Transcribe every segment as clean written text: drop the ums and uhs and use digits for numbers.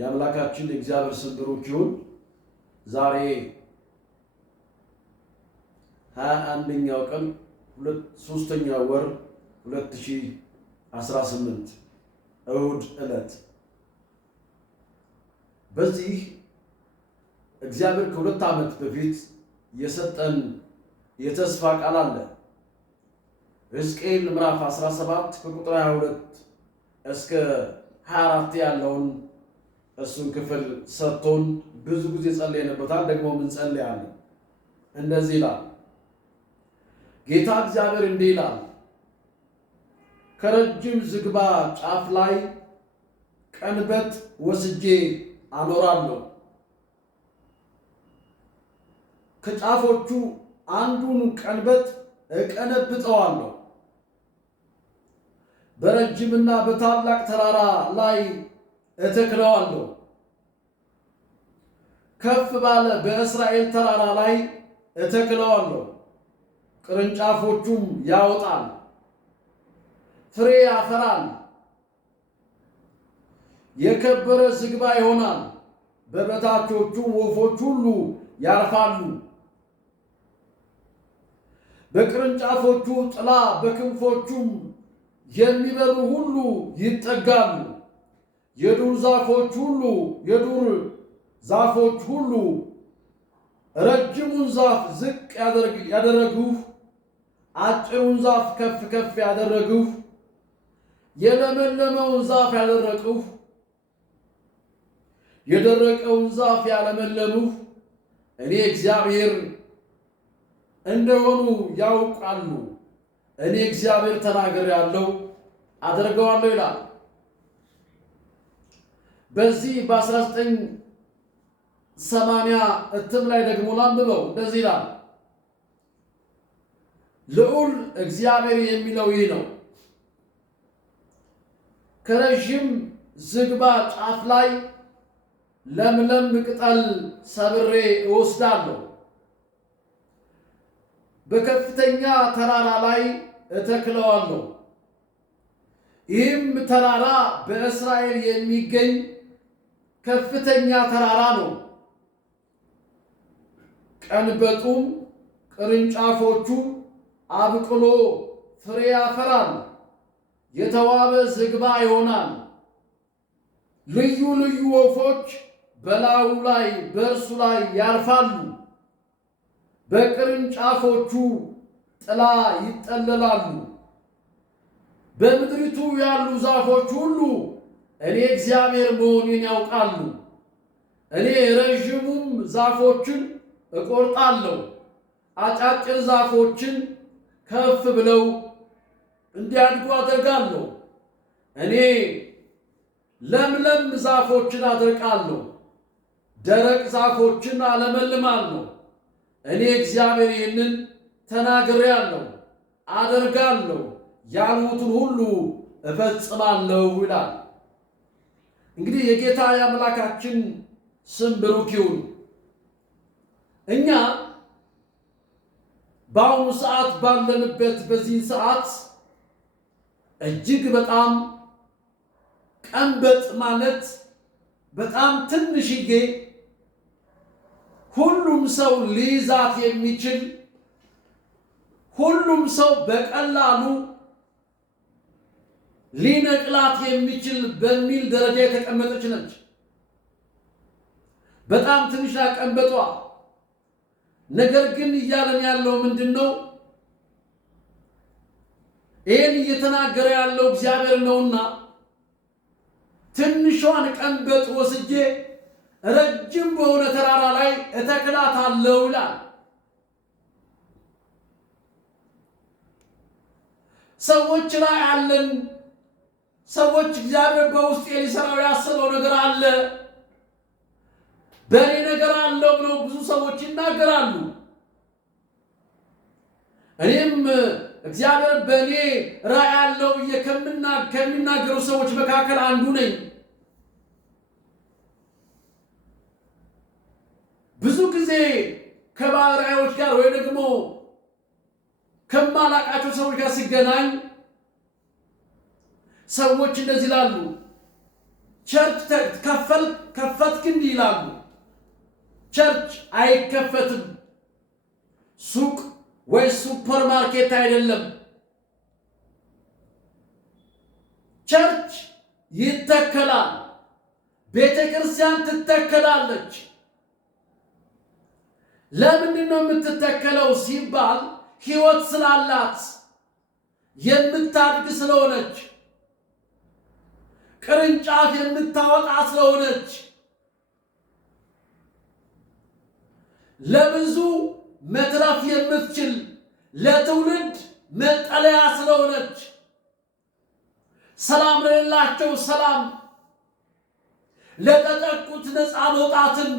የአምላካችን የእግዚአብሔር ስም ብሩክ ይሁን። ዛሬ 21ኛው ቀን 3ኛው ወር 2018 እሁድ ዕለት በዚህ እግዚአብሔር ከ2 ዓመት በፊት የሰጠን የተስፋ ቃል አለ። ሕዝቅኤል ምዕራፍ 17 ከቁጥር 22 እስከ 24 ያለውን እሱን ክፍል ሰጥቶን ብዙ ጊዜ ጸልየንበታል። ደግሞ ምን ጸልያለን? እንደዚህ ይላል ጌታ እግዚአብሔር እንዲህ ይላል፣ ከረጅም ዝግባ ጫፍ ላይ ቀንበት ወስጄ አኖራለሁ። ከጫፎቹ አንዱን ቀንበት እቀነብጠዋለሁ። በረጅምና በታላቅ ተራራ ላይ እተክለዋለሁ። ከፍ ባለ በእስራኤል ተራራ ላይ እተክለዋለሁ። ቅርንጫፎቹም ያወጣል፣ ፍሬ ያፈራል፣ የከበረ ዝግባ ይሆናል። በበታቾቹም ወፎች ሁሉ ያርፋሉ። በቅርንጫፎቹ ጥላ በክንፎቹም የሚበሩ ሁሉ ይጠጋሉ። የዱር ዛፎች ሁሉ ረጅሙን ዛፍ ዝቅ ያደረግሁ፣ አጭሩን ዛፍ ከፍ ከፍ ያደረግሁ፣ የለመለመውን ዛፍ ያደረቅሁ፣ የደረቀውን ዛፍ ያለመለምሁ እኔ እግዚአብሔር እንደሆኑ ያውቃሉ። እኔ እግዚአብሔር ተናግሬአለሁ አደርገዋለሁ ይላል። በዚህ በ1980 እትም ላይ ደግሞ ላንብበው። እንደዚህ ይላል፣ ልዑል እግዚአብሔር የሚለው ይህ ነው፣ ከረዥም ዝግባ ጫፍ ላይ ለምለም ቅጠል ሰብሬ እወስዳለሁ፣ በከፍተኛ ተራራ ላይ እተክለዋለሁ። ይህም ተራራ በእስራኤል የሚገኝ ከፍተኛ ተራራ ነው። ቀንበጡም ቅርንጫፎቹም አብቅሎ ፍሬ ያፈራል፣ የተዋበ ዝግባ ይሆናል። ልዩ ልዩ ወፎች በላዩ ላይ በእርሱ ላይ ያርፋሉ፣ በቅርንጫፎቹ ጥላ ይጠለላሉ። በምድሪቱ ያሉ ዛፎች ሁሉ እኔ እግዚአብሔር መሆኔን ያውቃሉ። እኔ ረዥሙም ዛፎችን እቆርጣለሁ፣ አጫጭር ዛፎችን ከፍ ብለው እንዲያድጉ አደርጋለሁ። እኔ ለምለም ዛፎችን አደርቃለሁ፣ ደረቅ ዛፎችን አለመልማለሁ። እኔ እግዚአብሔር ይህንን ተናግሬአለሁ፣ አደርጋለሁ፣ ያልሁትን ሁሉ እፈጽማለሁ ይላል። እንግዲህ የጌታ የአምላካችን ስም ብሩክ ይሁን። እኛ በአሁኑ ሰዓት ባለንበት በዚህ ሰዓት እጅግ በጣም ቀንበጥ ማለት በጣም ትንሽዬ ሁሉም ሰው ሊይዛት የሚችል ሁሉም ሰው በቀላሉ ሊነቅላት የሚችል በሚል ደረጃ የተቀመጠች ነች። በጣም ትንሽ ቀንበጧ። ነገር ግን እያለን ያለው ምንድን ነው? ይህን እየተናገረ ያለው እግዚአብሔር ነውና ትንሿን ቀንበጥ ወስጄ ረጅም በሆነ ተራራ ላይ እተክላታለሁ ይላል። ሰዎች ላይ አለን። ሰዎች እግዚአብሔር በውስጤ ሊሰራው ያሰበው ነገር አለ፣ በእኔ ነገር አለው ብለው ብዙ ሰዎች ይናገራሉ። እኔም እግዚአብሔር በእኔ ራዕይ አለው ብዬ ከሚናገሩ ሰዎች መካከል አንዱ ነኝ። ብዙ ጊዜ ከባሪያዎች ጋር ወይ ደግሞ ከማላቃቸው ሰዎች ጋር ሲገናኝ ሰዎች እንደዚህ ይላሉ፣ ቸርች ከፈትክ እንዲህ ይላሉ። ቸርች አይከፈትም። ሱቅ ወይ ሱፐርማርኬት አይደለም። ቸርች ይተከላል። ቤተ ክርስቲያን ትተከላለች። ለምንድን ነው የምትተከለው ሲባል ሕይወት ስላላት፣ የምታድግ ስለሆነች፣ ቅርንጫፍ የምታወጣ ስለሆነች፣ ለብዙ መትረፍ የምትችል ለትውልድ መጠለያ ስለሆነች፣ ሰላም ለሌላቸው ሰላም፣ ለተጠቁት ነፃ መውጣትን፣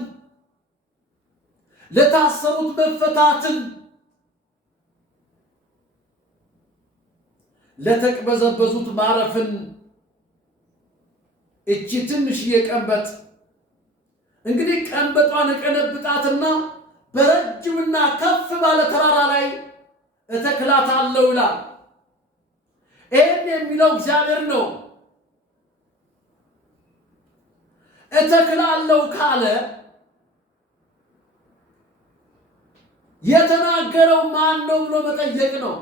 ለታሰሩት መፈታትን፣ ለተቅበዘበዙት ማረፍን እቺ ትንሽዬ ቀንበጥ እንግዲህ ቀንበጧን እቀነብጣትና በረጅምና ከፍ ባለ ተራራ ላይ እተክላታለሁ ይላል። ይህን የሚለው እግዚአብሔር ነው። እተክላለሁ ካለ የተናገረው ማን ነው ብሎ መጠየቅ ነው።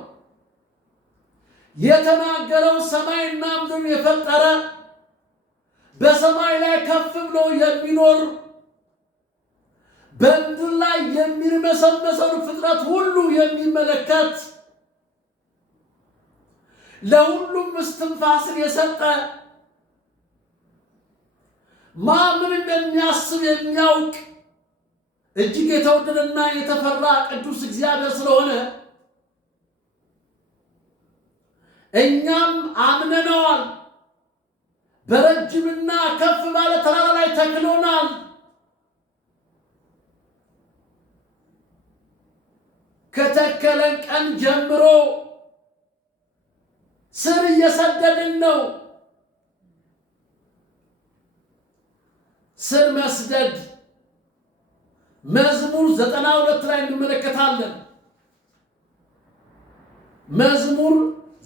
የተናገረው ሰማይና ምድርን የፈጠረ በሰማይ ላይ ከፍ ብሎ የሚኖር በምድር ላይ የሚርመሰመሰውን ፍጥረት ሁሉ የሚመለከት ለሁሉም እስትንፋስን የሰጠ ማምን እንደሚያስብ የሚያውቅ እጅግ የተወደደና የተፈራ ቅዱስ እግዚአብሔር ስለሆነ እኛም አምነነዋል። በረጅምና ከፍ ባለ ተራራ ላይ ተክሎናል። ከተከለን ቀን ጀምሮ ስር እየሰደድን ነው። ስር መስደድ መዝሙር 92 ላይ እንመለከታለን። መዝሙር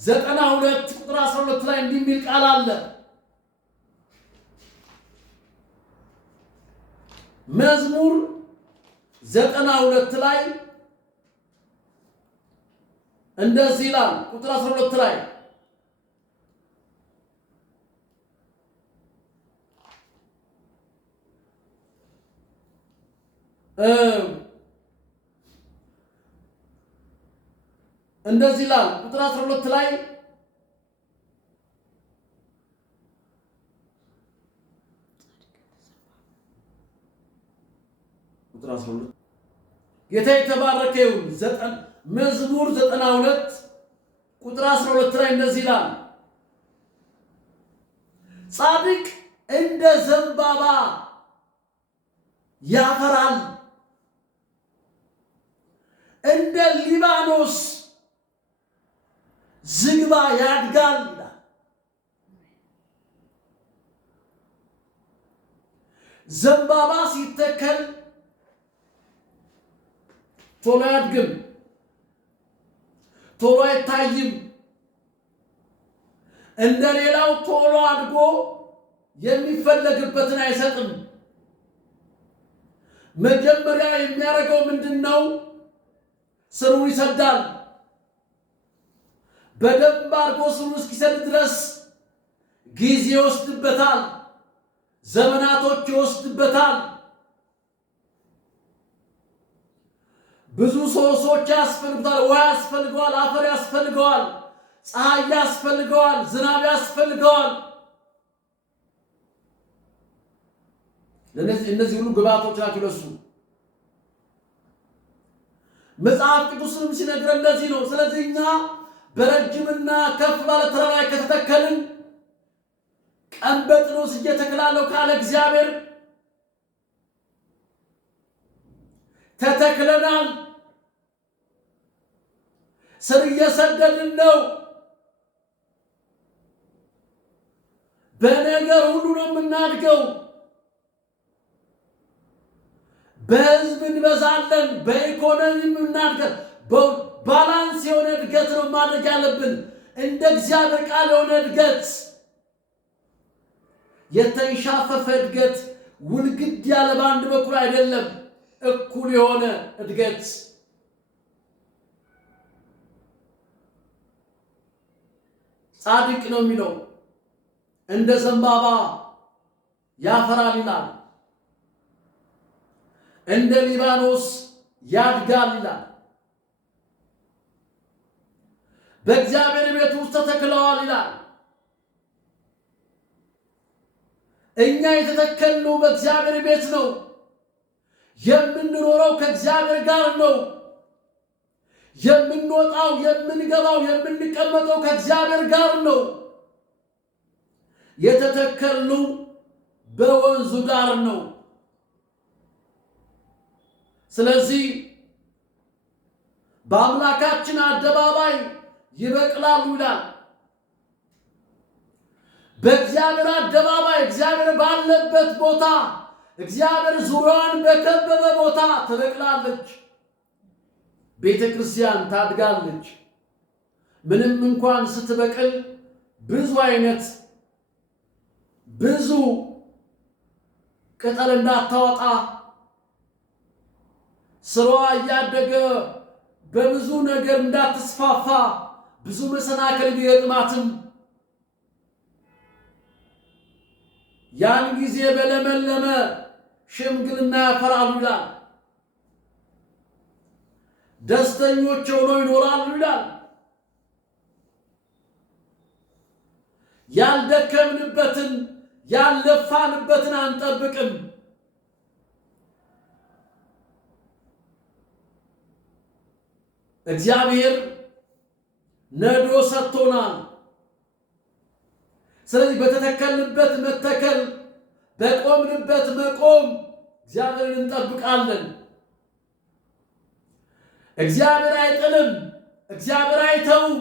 92 ቁጥር 12 ላይ እንዲህ የሚል ቃል አለ። መዝሙር 92 ላይ እንደዚህ ይላል። ቁጥር 12 ላይ እንደዚህ ይላል። ቁጥር 12 ላይ ቁጥር 12 ጌታ የተባረከ ይሁን። መዝሙር 92 ቁጥር 12 ላይ እንደዚህ ይላል። ጻድቅ እንደ ዘንባባ ያፈራል፣ እንደ ሊባኖስ ዝግባ ያድጋል። ዘንባባ ሲተከል ቶሎ አያድግም፣ ቶሎ አይታይም። እንደ ሌላው ቶሎ አድጎ የሚፈለግበትን አይሰጥም። መጀመሪያ የሚያደርገው ምንድነው? ስሩን ይሰዳል። በደንብ አድርጎ ስሩ እስኪሰድ ድረስ ጊዜ ይወስድበታል፣ ዘመናቶች ይወስድበታል። ብዙ ሰዎች ያስፈልጉታል። ውሃ ያስፈልገዋል፣ አፈር ያስፈልገዋል፣ ፀሐይ ያስፈልገዋል፣ ዝናብ ያስፈልገዋል። እነዚህ ሁሉ ግብአቶች ናቸው ለሱ። መጽሐፍ ቅዱስንም ሲነግረን እንደዚህ ነው። ስለዚህ እኛ በረጅምና ከፍ ባለ ተራራ ላይ ከተተከልን ቀንበጥ ነው ስጄ ተክላለሁ ካለ እግዚአብሔር ተተክለናል። ስር እየሰደድን ነው። በነገር ሁሉ ነው የምናድገው። በህዝብ እንበዛለን፣ በኢኮኖሚ እናድገን። ባላንስ የሆነ እድገት ነው ማድረግ ያለብን። እንደ እግዚአብሔር ቃል የሆነ እድገት፣ የተንሻፈፈ እድገት ውልግድ ያለ በአንድ በኩል አይደለም፣ እኩል የሆነ እድገት ጻድቅ ነው የሚለው እንደ ዘንባባ ያፈራል ይላል፣ እንደ ሊባኖስ ያድጋል ይላል። በእግዚአብሔር ቤት ውስጥ ተተክለዋል ይላል። እኛ የተተከልነው በእግዚአብሔር ቤት ነው። የምንኖረው ከእግዚአብሔር ጋር ነው። የምንወጣው፣ የምንገባው፣ የምንቀመጠው ከእግዚአብሔር ጋር ነው። የተተከልነው በወንዙ ዳር ነው። ስለዚህ በአምላካችን አደባባይ ይበቅላሉ ይላል። በእግዚአብሔር አደባባይ፣ እግዚአብሔር ባለበት ቦታ፣ እግዚአብሔር ዙሪያዋን በከበበ ቦታ ትበቅላለች። ቤተ ክርስቲያን ታድጋለች። ምንም እንኳን ስትበቅል ብዙ አይነት ብዙ ቅጠል እንዳታወጣ ስሯ እያደገ በብዙ ነገር እንዳትስፋፋ ብዙ መሰናክል ቢገጥማትም ያን ጊዜ በለመለመ ሽምግልና ያፈራሉ ይላል። ደስተኞች ሆነው ይኖራሉ ይላል። ያልደከምንበትን ያልለፋንበትን አንጠብቅም። እግዚአብሔር ነዶ ሰጥቶናል። ስለዚህ በተተከልንበት መተከል፣ በቆምንበት መቆም እግዚአብሔርን እንጠብቃለን። እግዚአብሔር አይጥልም፣ እግዚአብሔር አይተውም።